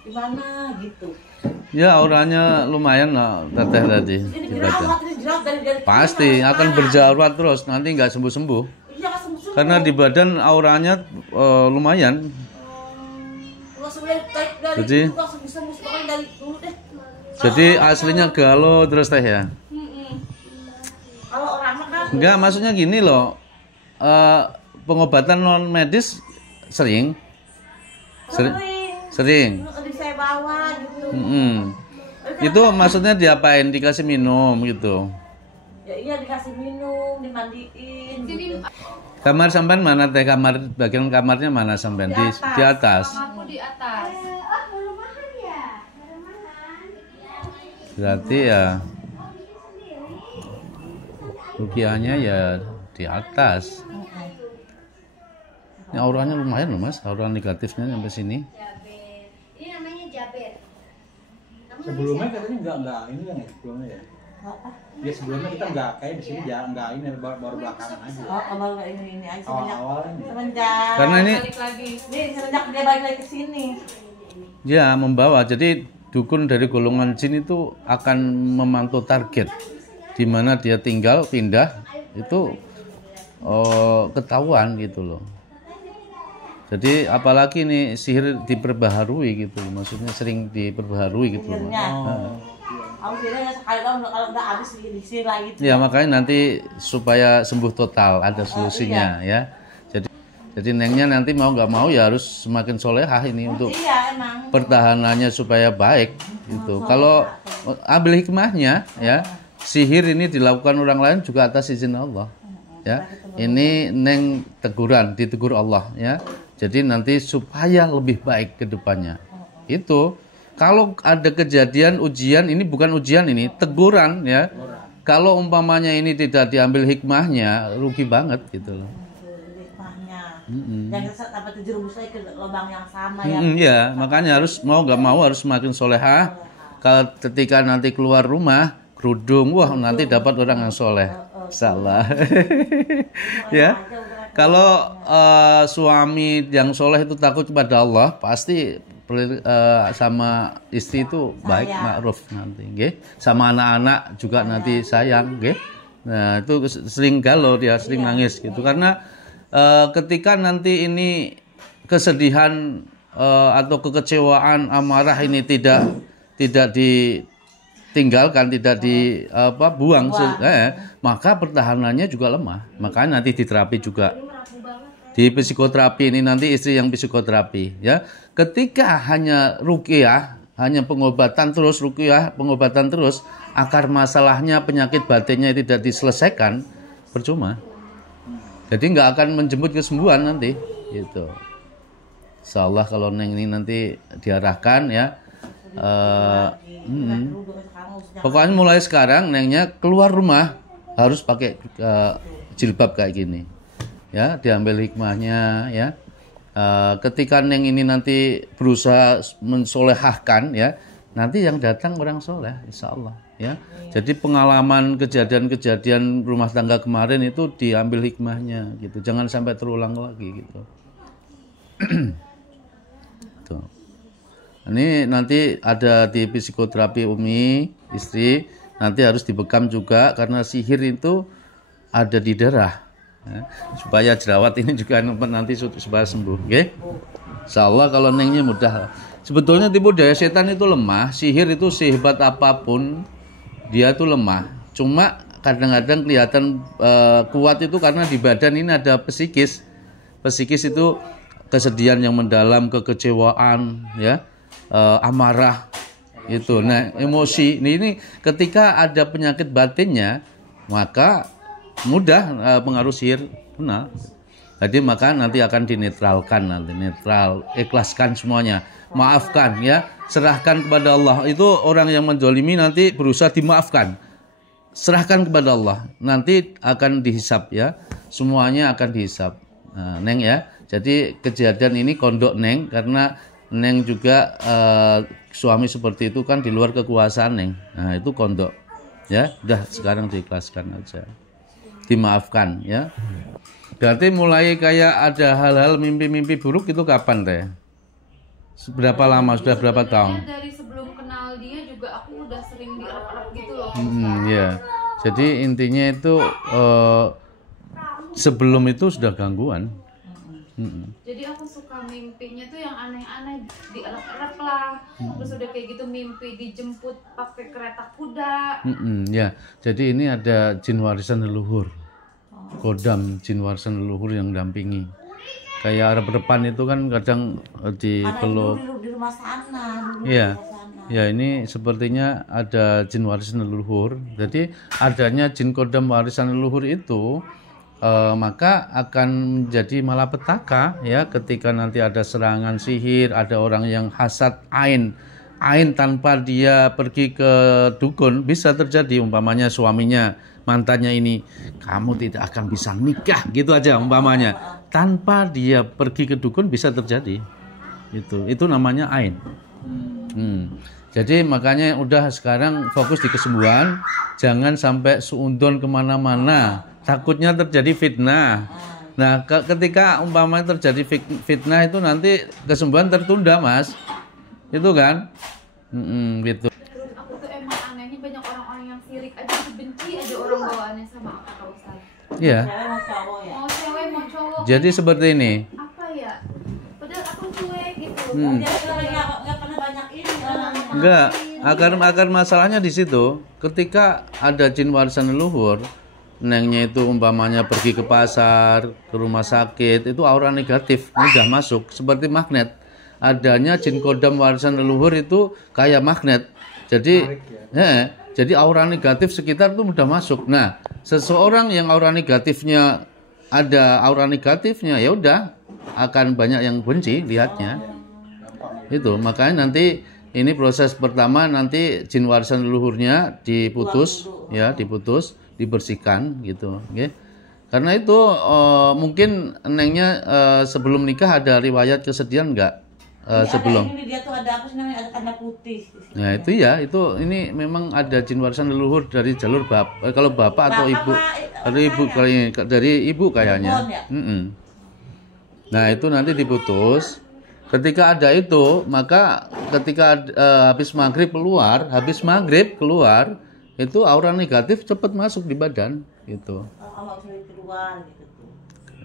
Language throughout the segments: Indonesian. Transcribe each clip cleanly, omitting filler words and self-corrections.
Gimana gitu. Ya auranya lumayan lah teteh tadi. Ini jerawat dari Pasti akan berjerawat terus, nanti nggak sembuh-sembuh. Iya, nggak sembuh-sembuh. Karena di badan auranya lumayan. Jadi jadi aslinya galau terus teh ya. Kalau orang kan Enggak, maksudnya gini loh. Pengobatan non medis sering. Sering. saya bawa gitu. Itu maksudnya diapain? Dikasih minum gitu. Ya iya, dikasih minum, dimandiin gitu. Kamar sampean mana teh? Bagian kamarnya mana sampean? Di atas. Kamarku di atas. Berarti ya rukiahnya ya di atas. Ini auranya lumayan loh Mas, aura negatifnya sampai sini. Ini namanya Jaber. Sebelumnya katanya enggak ini kan ya sebelumnya ya. Ya sebelumnya kita enggak kayak di sini ya enggak ini baru belakangan aja. Awal ini aja Awalnya. Karena ini semenjak dia balik lagi ke sini. ya membawa. Jadi dukun dari golongan jin itu akan memantau target di mana dia tinggal pindah itu ketahuan gitu loh. Jadi apalagi nih sihir diperbaharui gitu, maksudnya sering diperbaharui gitu loh. Aku kira sekali kalau udah habis di sini lagi. Ya makanya nanti supaya sembuh total ada solusinya ya. Jadi nengnya nanti mau nggak mau ya harus semakin solehah ini untuk pertahanannya supaya baik gitu. Kalau ambil hikmahnya ya, sihir ini dilakukan orang lain juga atas izin Allah ya. Ini neng teguran, ditegur Allah ya. Jadi nanti supaya lebih baik ke depannya. Itu kalau ada kejadian ujian, ini bukan ujian, ini teguran ya. Kalau umpamanya ini tidak diambil hikmahnya, rugi banget gitu loh. Jangan sampai terjerumus lagi ke lubang yang sama ya. Ya, makanya harus mau nggak mau harus semakin solehah. Kalau ketika nanti keluar rumah, kerudung, wah nanti dapat orang yang soleh. Salah. Ya. Kalau suami yang soleh itu takut kepada Allah, pasti sama istri itu baik, ma'ruf nanti, nggih. Sama anak-anak juga nanti sayang, nggih. Nah, itu sering galau dia, sering nangis gitu karena ketika nanti ini kesedihan atau kekecewaan, amarah ini tidak ditinggalkan, tidak dibuang, maka pertahanannya juga lemah. Maka nanti diterapi juga. Di psikoterapi ini nanti istri yang psikoterapi ya. Ketika hanya ruqyah, hanya pengobatan terus ruqyah, pengobatan terus, akar masalahnya penyakit batinnya tidak diselesaikan, percuma. Jadi nggak akan menjemput kesembuhan nanti gitu. Insyaallah kalau neng ini nanti diarahkan ya. Pokoknya mulai sekarang nengnya keluar rumah harus pakai jilbab kayak gini ya, diambil hikmahnya ya. Ketika neng ini nanti berusaha mensolehahkan ya, nanti yang datang orang soleh insyaallah ya. Jadi pengalaman kejadian-kejadian rumah tangga kemarin itu diambil hikmahnya gitu, jangan sampai terulang lagi gitu. Tuh. Ini nanti ada di psikoterapi Umi, istri, nanti harus dibekam juga karena sihir itu ada di darah. Ya, supaya jerawat ini juga nanti supaya sembuh, okay? Insyaallah kalau nengnya mudah. Sebetulnya tipu daya setan itu lemah, sihir itu sehebat apapun dia itu lemah. Cuma kadang-kadang kelihatan kuat itu karena di badan ini ada psikis. Psikis itu kesedihan yang mendalam, kekecewaan, ya, amarah itu. Nah, emosi. Ini ketika ada penyakit batinnya, maka mudah pengaruh sihir kena. Jadi maka nanti akan dinetralkan, nanti netral, ikhlaskan semuanya, maafkan ya, serahkan kepada Allah. Itu orang yang menzalimi nanti berusaha dimaafkan, serahkan kepada Allah, nanti akan dihisap ya, semuanya akan dihisap. Nah, neng ya, jadi kejadian ini kondok neng karena neng juga suami seperti itu kan di luar kekuasaan neng. Nah itu kondok ya, udah sekarang diikhlaskan aja, dimaafkan ya. Berarti mulai kayak ada hal-hal mimpi-mimpi buruk itu kapan teh? Berapa lama? Sudah berapa tahun? Dari sebelum kenal dia juga aku udah sering diarep-arep gitu loh. Ya. Jadi intinya itu sebelum itu sudah gangguan. Jadi aku suka mimpinya tuh yang aneh-aneh, diarep-arep lah. Terus udah kayak gitu mimpi dijemput pakai kereta kuda. Ya. Jadi ini ada jin warisan leluhur. Kodam jin warisan leluhur yang dampingi. Kayak arep-arepan itu kan kadang dipeluk. Di rumah sana. Iya. Ya, ini sepertinya ada jin warisan leluhur. Jadi adanya jin kodam warisan leluhur itu maka akan menjadi malapetaka ya ketika nanti ada serangan sihir, ada orang yang hasad ain tanpa dia pergi ke dukun, bisa terjadi. Umpamanya suaminya, mantannya ini, kamu tidak akan bisa nikah gitu aja umpamanya, tanpa dia pergi ke dukun bisa terjadi. Itu namanya ain. Jadi makanya udah sekarang fokus di kesembuhan, jangan sampai suudon kemana-mana, takutnya terjadi fitnah. Nah ketika umpamanya terjadi fitnah itu nanti kesembuhan tertunda, Mas, itu kan gitu. Terus aku tuh emang anehnya banyak orang-orang yang sirik aja benci aja orang bawaannya sama aku, Kak Ustaz. Iya. Mau cewek mau cowok. Jadi seperti ini. Apa ya? Padahal aku cuek gitu. Nggak pernah banyak ini. Enggak, akar masalahnya di situ. Ketika ada jin warisan leluhur, nengnya itu umpamanya pergi ke pasar, ke rumah sakit, itu aura negatif mudah masuk seperti magnet. Adanya jin kodam warisan leluhur itu kayak magnet. Jadi jadi aura negatif sekitar itu mudah masuk. Nah, seseorang yang aura negatifnya ada aura negatifnya, ya udah akan banyak yang benci lihatnya. Itu makanya nanti ini proses pertama, nanti jin warisan leluhurnya diputus, ya diputus, dibersihkan gitu, okay? Karena itu mungkin nengnya sebelum nikah ada riwayat kesedihan enggak? Sebelum. Ini dia tuh ada apa sih namanya, ada tanda putih. Nah itu ya, itu ini memang ada jin warisan leluhur dari jalur kalau bapak atau ibu, dari ibu kayaknya. Nah itu nanti diputus. Ketika ada itu, maka ketika habis maghrib keluar, itu aura negatif cepat masuk di badan gitu. Kalau sudah keluar gitu.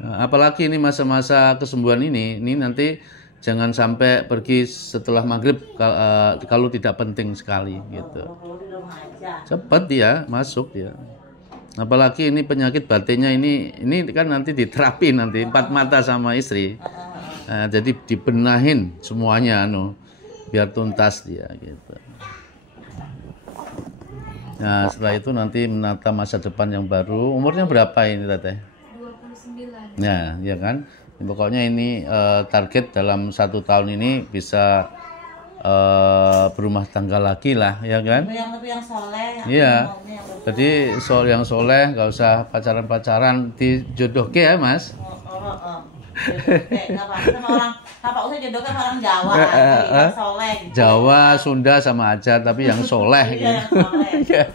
Nah, apalagi ini masa-masa kesembuhan ini nanti jangan sampai pergi setelah maghrib kalau tidak penting sekali gitu. Cepat dia masuk ya. Apalagi ini penyakit batinnya ini kan nanti diterapi nanti 4 mata sama istri. Nah, jadi dibenahin semuanya biar tuntas dia gitu. Nah, setelah itu nanti menata masa depan yang baru. Umurnya berapa ini, Teteh? 29. Nah, ya kan? Pokoknya ini target dalam 1 tahun ini bisa berumah tangga lagi lah, ya kan? Yang soleh. Iya. Jadi yang soleh, nggak usah pacaran-pacaran, dijodohke ya, Mas. Apa usah jodohkan orang Jawa, yang soleh. Gitu. Jawa, Sunda sama aja, tapi yang soleh. Gitu.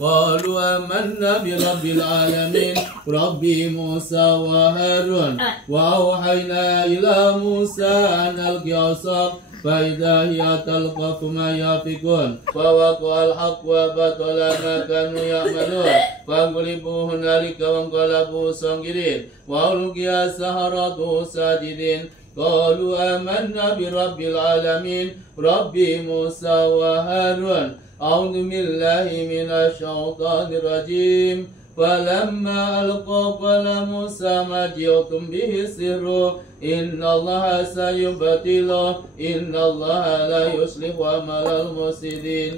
قالوا آمنا برب العالمين رب موسى وهارون وأوحينا إلى موسى أن ألق عصاك فإذا هي تلقف ما يأفكون فوقع الحق وبطل ما كانوا يعملون فانقلبوا هنالك وانقلبوا صاغرين وألقي السحرة ساجدين قالوا آمنا برب العالمين رب موسى وهارون أعوذ بالله من الشيطان الرجيم فلما ألقوا قال موسى ما جئتم به السحر إن الله سيبطله إن الله لا يصلح عمل المفسدين